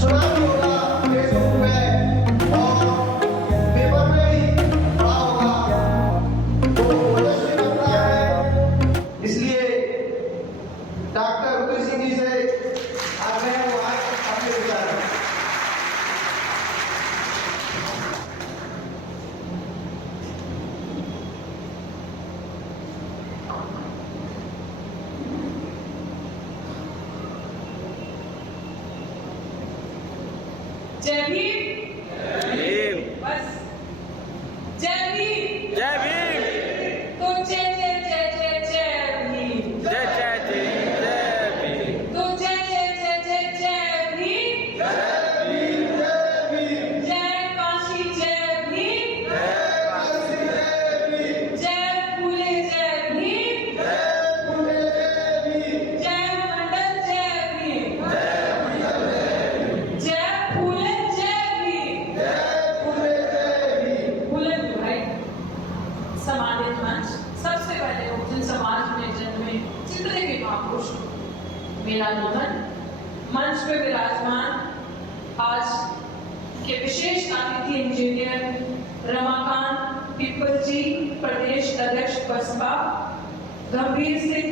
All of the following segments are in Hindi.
सुना भी होगा फेसबुक में और पेपर में भी पढ़ा होगा। तो ओजस्वी बंदा है, इसलिए डॉक्टर रुद्र सिंह जी से आग्रह है वो आज अपने विचार रखें। जय भीम। बस जय भीम। जय भीम। तो जय जय जय जय जय भीम। जय जय जय भीम। तो जय जय जय जय जय भीम। जय भीम, जय भीम, जय काशी जय भीम। जय काशी जय भीम, जय फूले जय भीम। जय फूले जय भीम, जय मंडल जय भीम। जय फूले जय भीम। जय फूले जय भीम। फूले भाई सम्मानित मंच, सबसे पहले बहुजन समाज में जन्मे जितने भी महापुरुष मेरा नमन। मंच पे विराजमान आज के विशेष अतिथि इंजीनियर रमाकांत पिप्पल जी, प्रदेश अध्यक्ष बसपा, गंभीर सिंह,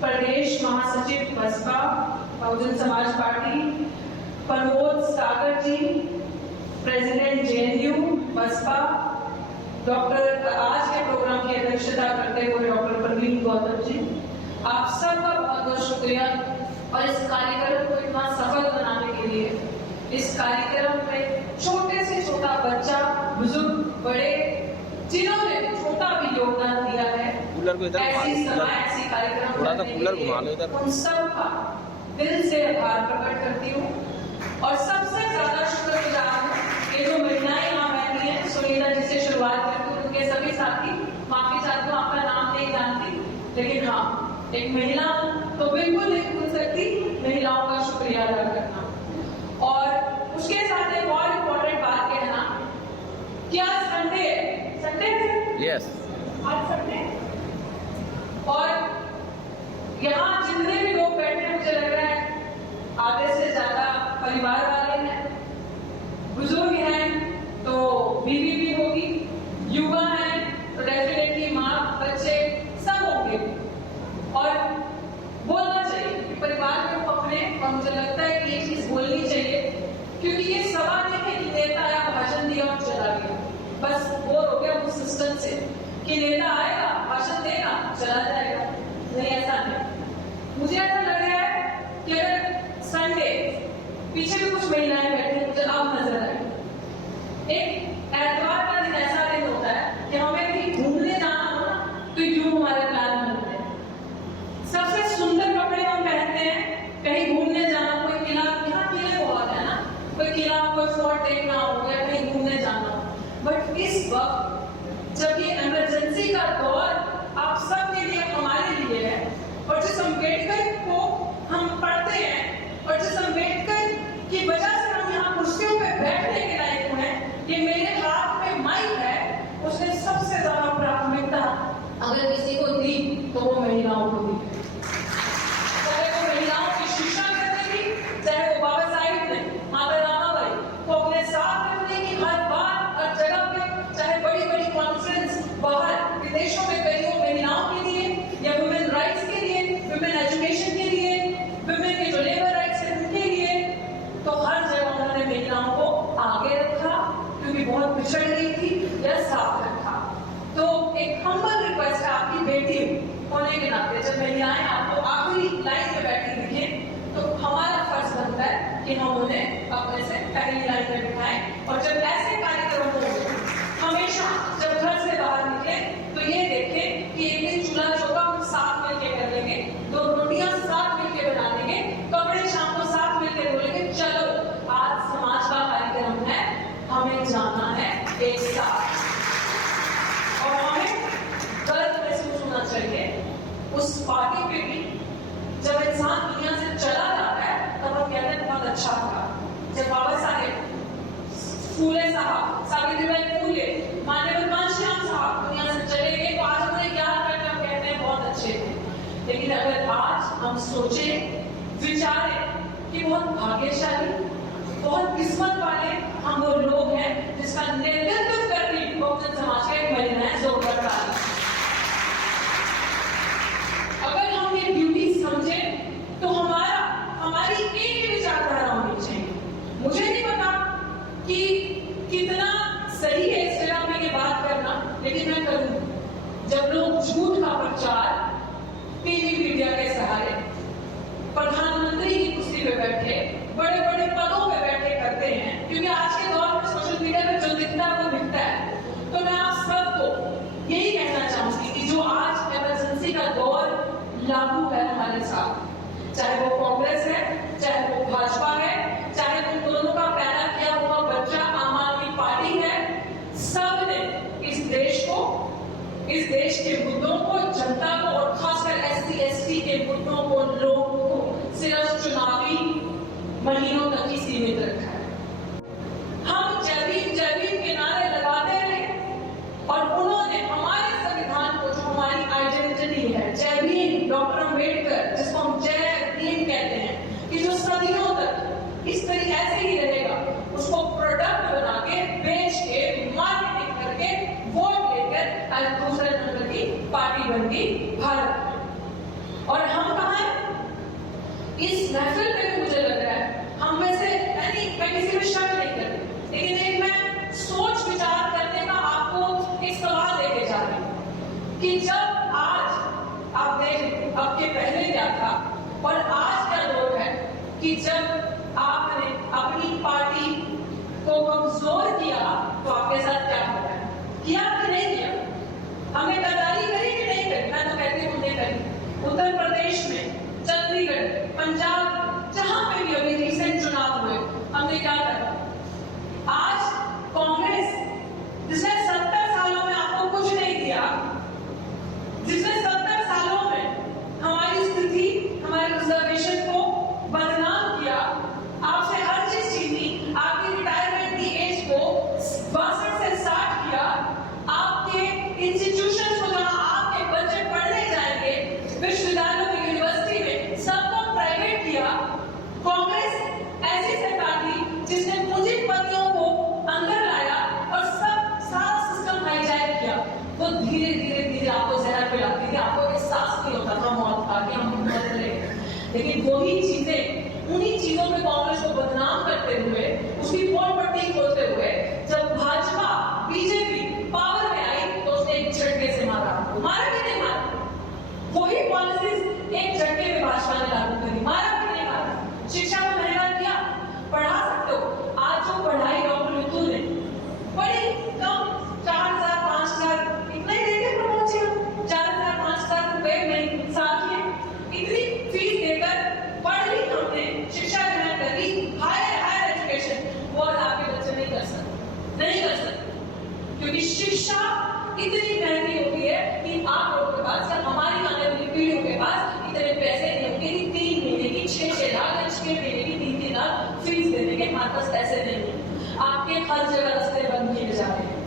प्रदेश महासचिव बसपा बहुजन समाज पार्टी, प्रमोद सागर जी, प्रेसिडेंट जेएनयू बसपा, डॉक्टर आज के प्रोग्राम की अध्यक्षता करते हुए डॉक्टर प्रवीण गौतम जी, आप सबका बहुत बहुत शुक्रिया। और इस कार्यक्रम को इतना सफल बनाने के लिए इस कार्यक्रम में छोटे से छोटा बच्चा, बुजुर्ग, बड़े, जिन्होंने छोटा भी योगदान दिया है, कूलर को इधर ऐसी सभा, ऐसी कार्यक्रम थोड़ा सा करने कूलर के घुमा लो लिए इधर। उन सबका दिल से आभार प्रकट करती हूँ। और सबसे ज्यादा शुक्रगुजार हूँ ये जो महिलाएं यहाँ बैठी हैं। सुनीता जी से शुरुआत करती हूँ, उनके सभी साथी, माफी चाहती हूँ आपका नाम नहीं जानती, लेकिन हाँ एक महिला तो बिल्कुल नहीं भूल सकती महिलाओं का शुक्रिया अदा करना। और उसके साथ एक और इम्पोर्टेंट बात कहना, क्या संडे है? संडे है? यस। आज संडे। और यहाँ जितने भी लोग बैठे हैं, मुझे लग रहा है आधे से ज्यादा परिवार वाले हैं, बुजुर्ग हैं तो बीवी भी होगी, युवा हैं तो डेफिनेटली माँ, बच्चे सब होंगे। और बोलना चाहिए कि परिवार में अपने, और मुझे लगता है कि ये चीज बोलनी चाहिए, क्योंकि ये सवाल नहीं है कि नेता आया, भाषण दिया और चला गया, बस बोर हो गया उस सिस्टम से कि नेता आएगा, भाषण देगा, चला जाएगा। नहीं, ऐसा नहीं। मुझे ऐसा लग रहा है कि अगर संडे, पीछे भी कुछ महिलाएं बैठी, मुझे अब नजर आई, एक एतवार का दिन ऐसा दिन होता है कि हमें कहीं घूमने जाना हो ना, तो यूं हमारे प्लान बनते हैं। सबसे सुंदर कपड़े हम पहनते हैं, कहीं घूमने जाना, कोई किला, यहाँ किले बहुत है ना, कोई किला, कोई फोर्ट देखना हो या कहीं घूमने जाना हो। बट इस वक्त जब ये इमरजेंसी का दौर आप सबके लिए, हमारे लिए है, और जिस अम्बेडकर को हम पढ़ते हैं और जिस अम्बेडकर की वजह से हम यहाँ कुर्सियों पे बैठने के लायक हुए हैं, ये मेरे हाथ में माइक है, उसने सबसे ज्यादा प्राथमिकता अगर किसी को दी तो वो महिलाओं को दी। चाहे वो महिलाओं की शिक्षा करने की, चाहे वो बाबा साहिब ने, माता रामाबाई को अपने साथ रखने की हर बात, हर जगह पे, चाहे बड़ी बड़ी कॉन्फ्रेंस बाहर विदेशों में करी हो महिलाओं के लिए, या वुमेन राइट्स के लिए, वुमेन एजुकेशन के लिए, वुमेन के जो लेबर राइट्स है उनके लिए, तो हर जगह उन्होंने महिलाओं को आगे रखा, क्योंकि बहुत पिछड़ गई थी, या साथ रखा। तो एक हम्बल रिक्वेस्ट है आपकी बेटी होने के नाते, जब महिलाएं आपको आखिरी लाइन में बैठी दिखें तो हमारा फर्ज बनता है कि हम उन्हें अपने से पहली लाइन में बिठाएं। और जब ऐसे कार्यक्रम हो, हमेशा जब घर से बाहर निकले तो ये देखें कि एक दिन चूल्हा चौका हम साथ मिलकर कर लेंगे, दो रोटियां साथ मिलकर बना लेंगे, कपड़े शाम को साथ मिलकर बोलेंगे, चलो आज समाज का कार्यक्रम है, हमें जाना है एक साथ। और हमें गर्व महसूस होना चाहिए उस पार्टी पे भी, जब इंसान दुनिया से चला जाता है तब हम कहते हैं बहुत अच्छा था। जब बाबा साहेब फूले साहब, सावित्रीबाई फूले, माननीय कांशीराम साहब दुनिया से चले गए, तो आज उन्हें याद करके हम कहते हैं बहुत अच्छे थे। लेकिन अगर आज हम सोचे, विचारें कि बहुत भाग्यशाली बहुत किस्मत वाले हम वो लोग हैं जिसका नेतृत्व कर रही बहुजन समाज के एक महिला है जोरदार ताली। अगर हम ये ड्यूटी समझे तो हमारी एक ही विचारधारा होनी चाहिए। मुझे नहीं पता कि कितना सही है इस जगह में ये बात करना, लेकिन मैं करूं। जब लोग झूठ का प्रचार टीवी मीडिया के सहारे प्रधानमंत्री की कुर्सी पे बैठे बड़े बड़े पदों पे बैठे करते हैं, क्योंकि आज के दौर में सोशल मीडिया पे जो दिखता है वो दिखता है, तो मैं आप सबको यही कहना चाहूंगी कि जो आज इमरजेंसी का दौर लागू है हमारे साथ, चाहे वो कांग्रेस है, चाहे वो भाजपा है, चाहे उन दोनों का पैदा किया हुआ बच्चा आम आदमी पार्टी है, सबने इस देश के मुद्दों को, जनता को और खासकर SC/ST के मुद्दों को, लोगों को सिर्फ चुनावी महीनों तक ही सीमित रखा है। हम जय-भीम के नारे लगाते रहे और उन्होंने हमारे संविधान को, जो हमारी आइडेंटिटी है, जय भीम, डॉक्टर अम्बेडकर जिसको हम जय भीम कहते हैं, कि जो सदियों तक इस तरीके ऐसे ही रहेगा, उसको प्रोडक्ट बना के, बेच के, मार्केटिंग करके, वोट लेकर आज दूसरे नंबर की पार्टी बन गई भारत। और हम कहाँ हैं? इस महफिल में मुझे लग रहा है हम में से, मैं किसी में शक नहीं करती, लेकिन एक मैं सोच विचार करने का आपको एक सवाल लेके जा रही हूँ कि जब आज आप देख आपके पहले क्या था और आज क्या दौर है, कि जब आपने अपनी पार्टी को कमजोर किया तो आपके साथ क्या हो रहा है? किया कि नहीं किया? हमने गद्दारी करी कि नहीं करी? मैं तो कहती हूँ हमने करी। उत्तर प्रदेश में, चंडीगढ़, पंजाब, जहां पे भी अभी रिसेंट चुनाव हुए, हमने क्या करा? आज कांग्रेस जिसने 70 सालों में आपको कुछ नहीं दिया, जिसने 70 सालों में हमारी स्थिति, हमारे रिजर्वेशन को बदनाम किया, आपसे हर चीज छीनी, आपकी रिटायरमेंट की एज को 62 से 60 किया, आपके इंस्टीट्यूशंस को, जहां आपके बच्चे पढ़ने जाएंगे विश्वविद्यालयों में, यूनिवर्सिटी में, सबको प्राइवेट किया। कांग्रेस ऐसी सरकार थी जिसने पूंजीपतियों को अंदर लाया और सारा सिस्टम हाईजैक किया। वो धीरे धीरे आपको जहर पिलाती थी, आपको एहसास नहीं होता था मौत का कि हम मर रहे हैं। लेकिन वही चीजें, उन्हीं चीजों पे कांग्रेस को बदनाम करते हुए, उसकी पोल पट्टी खोलते हुए, जब भाजपा बीजेपी पावर में आई तो उसने एक झटके से मारा कि नहीं मारा? वही पॉलिसीज एक झटके में भाजपा ने लागू करी, मारा कि नहीं मारा? शिक्षा को महंगा किया, पढ़ा सकते हो। आज जो पढ़ाई डॉक्टर मितुल ने बड़ी कम 4,000 5,000 इतना ही देकर प्रमोट किया, 4,000 5,000 रुपए में साल के इतनी फीस देकर पढ़ ली हमने, शिक्षा ग्रहण कर ली, हायर एजुकेशन, वो आपके बच्चे नहीं कर सकते, क्योंकि शिक्षा इतनी महंगी होती है कि आप लोगों के पास या हमारी आने वाली पीढ़ियों के पास इतने पैसे नहीं होंगे कि 3 महीने की 6-6 लाख, 6 महीने की 3-3 लाख फीस देने के हमारे पास पैसे नहीं है। आपके हर जगह रास्ते बंद किए जा रहे हैं।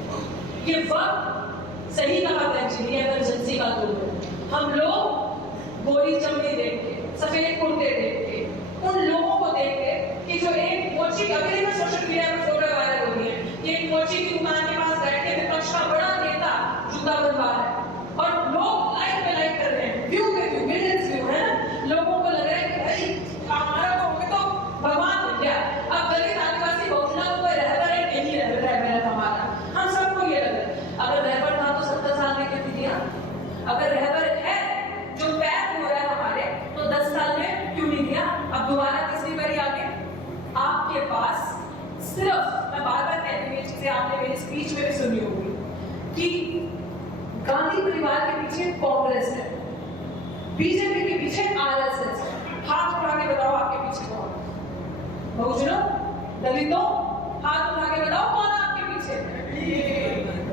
ये वक्त सही कहा जी, इमरजेंसी का दौर है। हम लोग गोरी चमड़ी देख के, सफेद कुर्ते देख के, उन लोगों को देख के कि जो एक मोची, अभी मैं सोशल मीडिया में फोटो वायरल हो रही है, एक मोची की दुकान के पास बैठ के विपक्ष का बड़ा नेता जूता बनवा रहा है और लोग लाइक पे लाइक कर रहे हैं, व्यू पे व्यू, मिलियंस व्यू, है ना? लोगों को लग रहा है कि भाई हमारा तो भगवान मिल गया। अब दलित आदिवासी बहुजन को कोई रहबर है, नहीं रहबर है हमारा, हम सबको ये लग रहा है। अगर रहबर था तो 70 साल में क्यों दिया? अगर रहबर है जो पैक हो रहा है हमारे, तो 10 साल में क्यों नहीं दिया? अब दोबारा तीसरी बारी आगे आपके पास सिर्फ, मैं बार-बार कहती हूँ ये चीजें, आपने मेरी स्पीच में भी सुनी होगी कि गांधी परिवार के पीछे कांग्रेस है, बीजेपी के पीछे RSS है। हाथ उठा के बताओ आपके पीछे कौन? बहुजनों, दलितों, हाथ उठा के बताओ कौन है आपके पीछे?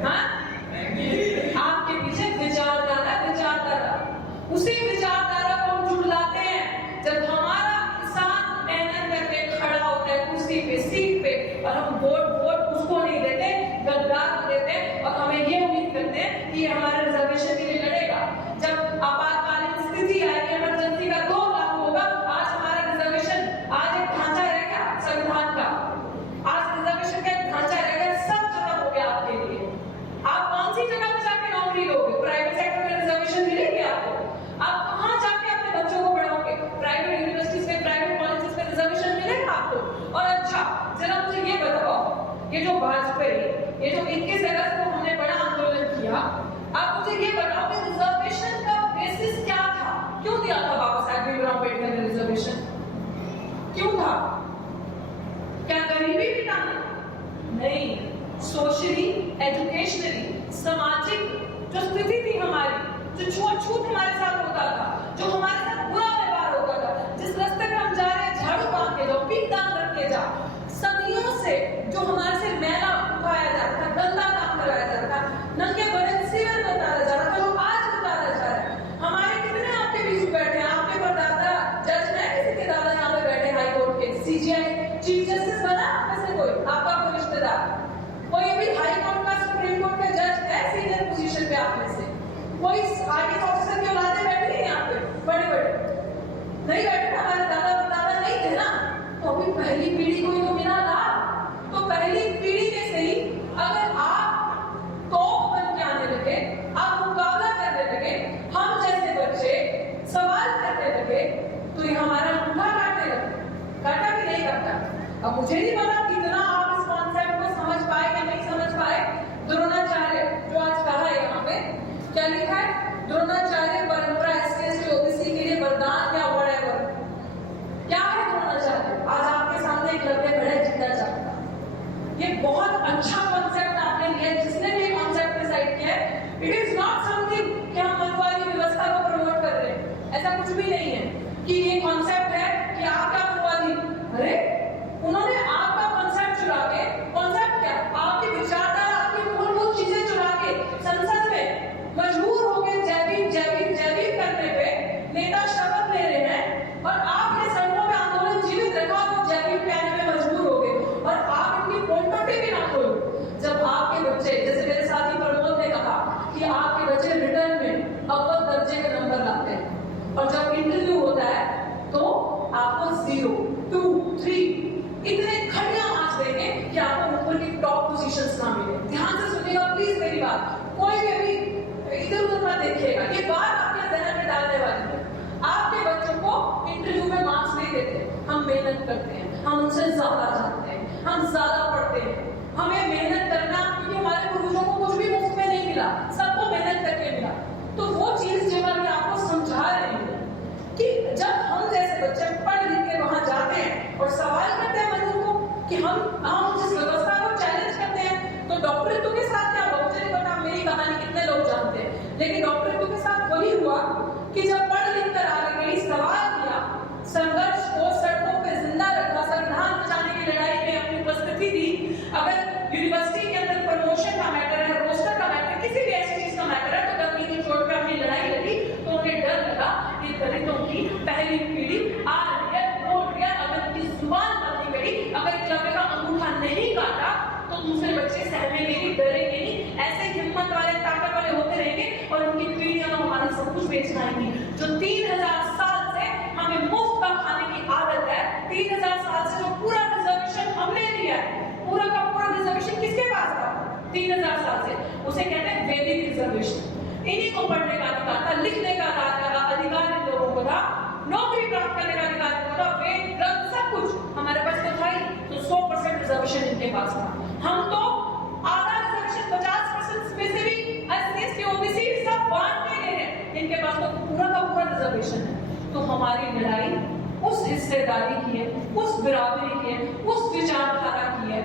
हाँ? आपके पीछे विचारधारा, उसी विचारधारा को हम जुटलाते हैं जब हमारा इंसान मेहनत करके खड़ा होता है कुर्सी पे, सीट पे, और हम वोट उसको नहीं देते, गद्दार को देते हैं, और हमें ये उम्मीद करते हैं कि हमारे रिजर्वेशन के लिए लड़ेगा। जब आपातकालीन स्थिति आएगी, इमरजेंसी का दौर लागू होगा, आज हमारा रिजर्वेशन, आज एक ढांचा रहेगा संविधान का, आपको। और अच्छा जरा मुझे ये बताओ, ये जो वाजपेयी, ये जो 21 अगस्त को हमने बड़ा आंदोलन किया, आप मुझे ये बताओ कि रिजर्वेशन का बेसिस क्या था? क्यों दिया था बाबा साहब भीमराव अम्बेडकर ने रिजर्वेशन? क्यों था? क्या गरीबी मिटाने? नहीं, सोशली, एजुकेशनली, सामाजिक जो स्थिति थी हमारी, जो छूत हमारे साथ होता था, जो हमारे साथ बुरा व्यवहार होता था, जिस रास्ते पे हम जा रहे हैं झाड़ू बांध के जाओ, पीठ दान रख के जा, सदियों से जो हमारे से मैला उठाया जाता था, गंदा काम कराया जाता था, नंगे बड़े सिर में उतारा जा रहा था, जो आज उतारा जा रहा है। हमारे कितने आपके बीच बैठे हैं, आपके परदादा जज है, किसी के दादा यहाँ पे बैठे हाई कोर्ट के, सीजीआई चीफ जस्टिस बना में से कोई आपका कोई रिश्तेदार, कोई भी हाई कोर्ट का सुप्रीम कोर्ट का जज है सीनियर पोजीशन पे आप में से? कोई आईएएस ऑफिसर की औलादे बैठी है यहाँ पे बड़े बड़े? नहीं बैठे, हमारे दादा परदादा नहीं थे ना। तो अभी पहली पीढ़ी को ही तो मिला था। तो पहली पीढ़ी में से ही अगर आप तोप बन के आने लगे, आप मुकाबला करने लगे, हम जैसे बच्चे सवाल करने लगे, तो ये हमारा मुंह काटने लगे। काटा भी नहीं काटा। अब मुझे नहीं पता कितना आप इस कॉन्सेप्ट को समझ पाए या नहीं समझ पाए। द्रोणाचार्य जो आज कहा है यहाँ पे, क्या लिखा है? द्रोणाचार्य परंपरा एससी ओबीसी के लिए वरदान या व्हाटएवर। क्या है द्रोणाचार्य? आज आपके सामने एक लड़के खड़े जिंदा जागता। ये बहुत अच्छा कॉन्सेप्ट आपने लिया, जिसने भी कॉन्सेप्ट डिसाइड किया है। इट इज नॉट समथिंग कि हम मनवादी व्यवस्था को प्रमोट कर रहे हैं, ऐसा कुछ भी नहीं है कि ये कॉन्सेप्ट है कि आप क्या मनवादी। अरे उन्होंने आपका कॉन्सेप्ट चुरा के, कॉन्सेप्ट क्या, आपकी विचारधारा, आपकी मूलभूत चीजें चुरा के संसद में मजबूर हो गए जैविक जैविक जैविक करने पे। नेता शपथ ले रहे हैं और आपने सड़कों पे आंदोलन जीवित रखा, वो जैविक कहने में मजबूर हो गए और आप इनकी पोलपट्टी भी ना खोलो। जब आपके बच्चे, जैसे मेरे साथी प्रमोद ने कहा कि आपके बच्चे रिटर्न में अव्वल दर्जे के नंबर लाते हैं और जब इंटरव्यू होता है तो आपको 0, 2, 3 इतने खड़िया मार्क्स देंगे कि आपको ऊपर की टॉप पोजीशंस ना मिले। ध्यान से सुनिएगा प्लीज मेरी बात, कोई भी अभी इधर उधर मत देखिएगा, ये बात आपके जहन में डालने वाली है। आपके बच्चों को इंटरव्यू में मार्क्स नहीं देते, हम मेहनत करते हैं, हम उनसे ज्यादा जानते हैं, हम ज्यादा पढ़ते हैं, हमें मेहनत करना, क्योंकि हमारे पूर्वजों को कुछ भी मुफ्त में नहीं मिला, सबको मेहनत करके मिला। तो वो चीज जो मैं आपको समझा रही हूँ कि जब हम जैसे बच्चे पढ़ लिख के वहां जाते हैं और सवाल करते हैं मनों को कि हम जिस व्यवस्था को चैलेंज करते हैं, तो डॉक्टरेटों के साथ क्या हुआ मुझे नहीं पता, मेरी कहानी कितने लोग जानते हैं, लेकिन डॉक्टरेटों के साथ वही हुआ कि जब पढ़ लिख कर आगे गई, सवाल किया, संघर्ष को सड़कों पे जिंदा रखा, संविधान बचाने की लड़ाई में अपनी उपस्थिति दी। अगर यूनिवर्सिटी के अंदर प्रमोशन का मैटर है, रोस्टर का मैटर, किसी भी ऐसी चीज का मैटर है, तो तकनीक को छोड़कर अपनी लड़ाई लड़ी, तो उन्हें डर लगा कि दलितों की पहली पीढ़ी आ रही है, बोल रही है, अगर उनकी जुबान बंद नहीं करी, अगर एकलव्य का अंगूठा नहीं काटा, तो दूसरे बच्चे सहमेंगे नहीं, डरेंगे नहीं, ऐसे हिम्मत वाले, ताकत वाले होते रहेंगे और उनकी पीढ़ियां हमारा सब कुछ बेच जाएंगी। जो 3000 साल से हमें मुफ्त का खाने की आदत है, 3000 साल से जो पूरा रिजर्वेशन हमने लिया है, पूरा का पूरा रिजर्वेशन किसके पास था? 3000 साल से, उसे कहते हैं वैदिक रिजर्वेशन। इन्हीं को पढ़ने का अधिकार था, लिखने का अधिकार इन लोगों को था, नौकरी प्राप्त करने का अधिकार इनको था, वेद ग्रंथ सब कुछ हमारे पास तो था ही। तो 100% रिजर्वेशन इनके पास था। हम तो आधा रिजर्वेशन 50% में से भी एससी ओबीसी सब बांट के ले रहे हैं, इनके पास तो पूरा का पूरा रिजर्वेशन है। तो हमारी लड़ाई उस हिस्सेदारी की है, उस बिरादरी की है, उस विचारधारा की है।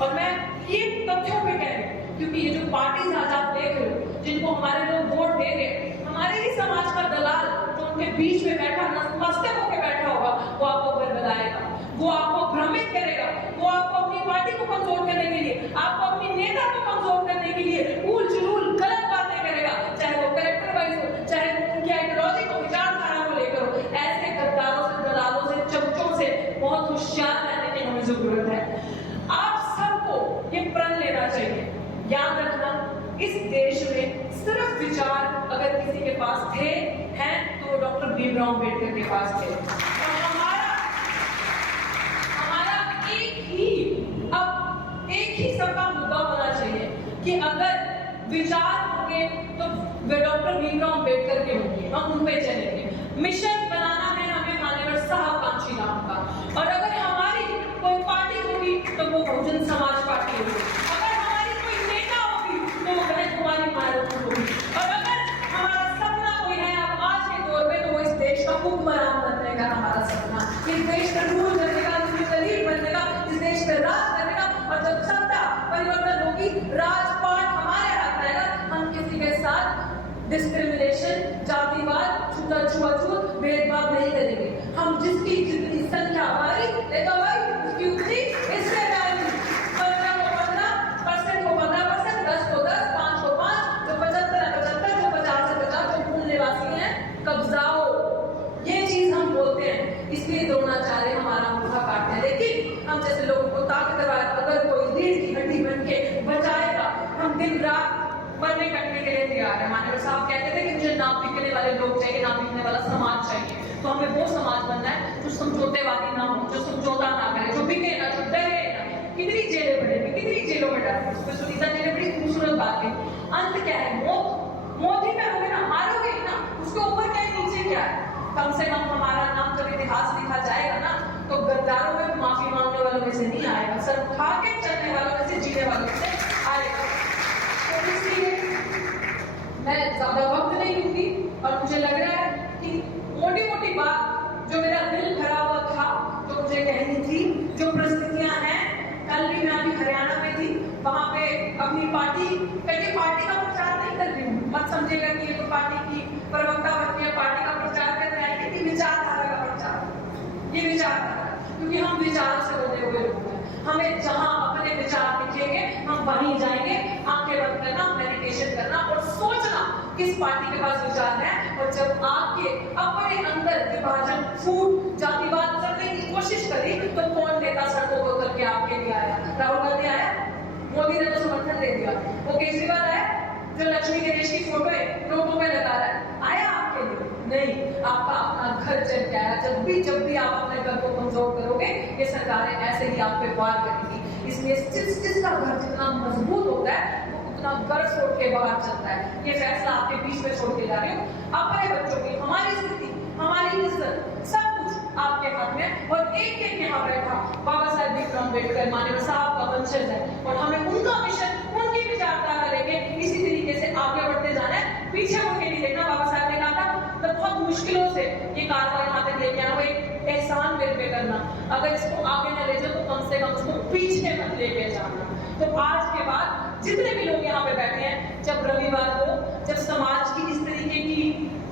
और मैं ये तथ्यों पे कह रही हूँ क्योंकि ये जो पार्टीज आज आप देख रहे हो, जिनको हमारे लोग वोट दे रहे, हमारे ही समाज का दलाल जो उनके बीच में बैठा मस्तक होकर बैठा होगा, वो आपको बरगलाएगा, वो आपको भ्रमित करेगा, वो आपको अपनी पार्टी को कमजोर करने के लिए, आपको अपनी नेता को कमजोर करने के लिए ऊल जुलूल गलत बातें करेगा, चाहे वो कैरेक्टर वाइज हो, चाहे वो उनकी आइडियोलॉजी को, विचारधारा को लेकर हो। ऐसे गद्दारों से, दलालों से, चमचों से बहुत होशियार रहने की हमें जरूरत है। आप सबको ये प्रण लेना चाहिए, याद रखना, इस देश में सिर्फ विचार अगर किसी के पास थे हैं तो डॉक्टर भीमराव अम्बेडकर के पास थे। और हमारा एक ही सबका मुद्दा होना चाहिए कि अगर विचार होंगे तो वे डॉक्टर भीमराव अम्बेडकर के होंगे, हम उन पे चलेंगे। मिशन बनाना है हमें माननीय साहब कांची नाम का, और अगर हमारी हम जैसे लोगों को ताकतवर अगर कोई रीढ़ की हड्डी बन के बचाएगा, हम दिन रात मरने कटने के लिए तैयार है। मानव साहब कहते थे कि मुझे ना बिकने वाले लोग चाहिए, ना बिकने वाला समाज चाहिए। तो हमें वो समाज बनना है जो समझौतेवादी ना हो, जो समझौता ना करे, जो बिके ना, जो डरे ना। कितनी जेलें बढ़ेगी, कितनी जेलों में डर। उसमें सुनीता जी ने बड़ी खूबसूरत बात की, अंत क्या है? मौत ही करोगे ना, हारोगे ही ना, उसके ऊपर क्या है, नीचे क्या है? कम से कम हमारा नाम जब इतिहास लिखा जाएगा ना, तो गद्दारों में माफी मांगने वालों में से नहीं आएगा, सर उठा के चलने वालों में से, जीने वालों में से आएगा। तो इसलिए मैं ज्यादा वक्त नहीं लूंगी और मुझे लग रहा है कि मोटी मोटी बात जो मेरा दिल भरा हुआ था, जो मुझे कहनी थी, जो परिस्थितियां हैं। कल भी मैं अभी हरियाणा में थी, वहां पे अपनी पार्टी का प्रचार नहीं कर रही हूँ, मत समझिएगा कि ये तो पार्टी की प्रवक्ता बनती है, पार्टी का प्रचार कर रहे हैं, कि विचारधारा का प्रचार, ये विचारधारा, क्योंकि हम विचारों से बने हुए लोग हैं। हमें जहां अपने विचार दिखेंगे हम वहीं जाएंगे। आंखें बंद करना, मेडिटेशन करना और सोचना किस पार्टी के पास विचार है। और जब आपके अपने अंदर विभाजन, फूट, जातिवाद करने की कोशिश करी, तो कौन नेता सड़कों पर उतर के आपके लिए आया? राहुल गांधी आया, मोदी ने तो समर्थन दे दिया। वो केजरीवाल आया जो लक्ष्मी गणेश की फोटो है रोडों पे लगा रहा है, आया आपके लिए? नहीं, आपका अपना घर चल गया। जब भी आप अपने घर को कमजोर करोगे, ये सरकारें ऐसे ही आप पे वार करेंगी। इसलिए जिसका घर जितना मजबूत होता है, वो उतना घर छोड़ के बाहर चलता है। ये फैसला आपके बीच में छोड़ के जा रही हूँ। अपने बच्चों की, हमारी स्थिति, हमारी इज्जत, सब कुछ आपके हाथ में। और एक एक यहाँ बैठा बाबा साहेब भीमराव अम्बेडकर माननीय साहब का वंशज है, और हमें उनका मिशन, उनकी विचारधारा लेके इसी तरीके से आगे बढ़ते जाना है। पीछे मुड़ के नहीं देखना। बाबा साहब ने कहा था, तो बहुत मुश्किलों से ये कारवा यहाँ तक लेके आना, एक एहसान मेरे पे करना, अगर इसको आगे न ले जाओ तो कम से कम इसको पीछे मत लेके जाना। तो आज के बाद जितने भी लोग यहाँ पे बैठे हैं, जब रविवार हो, जब समाज की इस तरीके की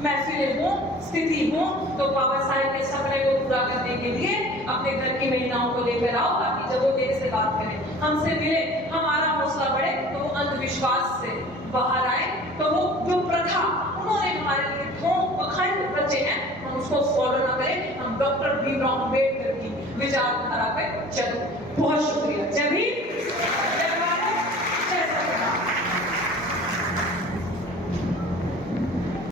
महफिलें हो, स्थिति हो, तो बाबा साहेब के सपने को पूरा करने के लिए अपने घर की महिलाओं को लेकर आओ, ताकि जब वो मेरे से बात करें, हमसे मिले, हमारा हौसला बढ़े, तो वो अंधविश्वास से बाहर आए। तो वो जो प्रथा उन्होंने हमारे लिए ढोंग पखंड रचे हैं, हम उसको फॉलो ना करें, हम डॉक्टर भीमराव अम्बेडकर की विचारधारा पे चलो। बहुत शुक्रिया।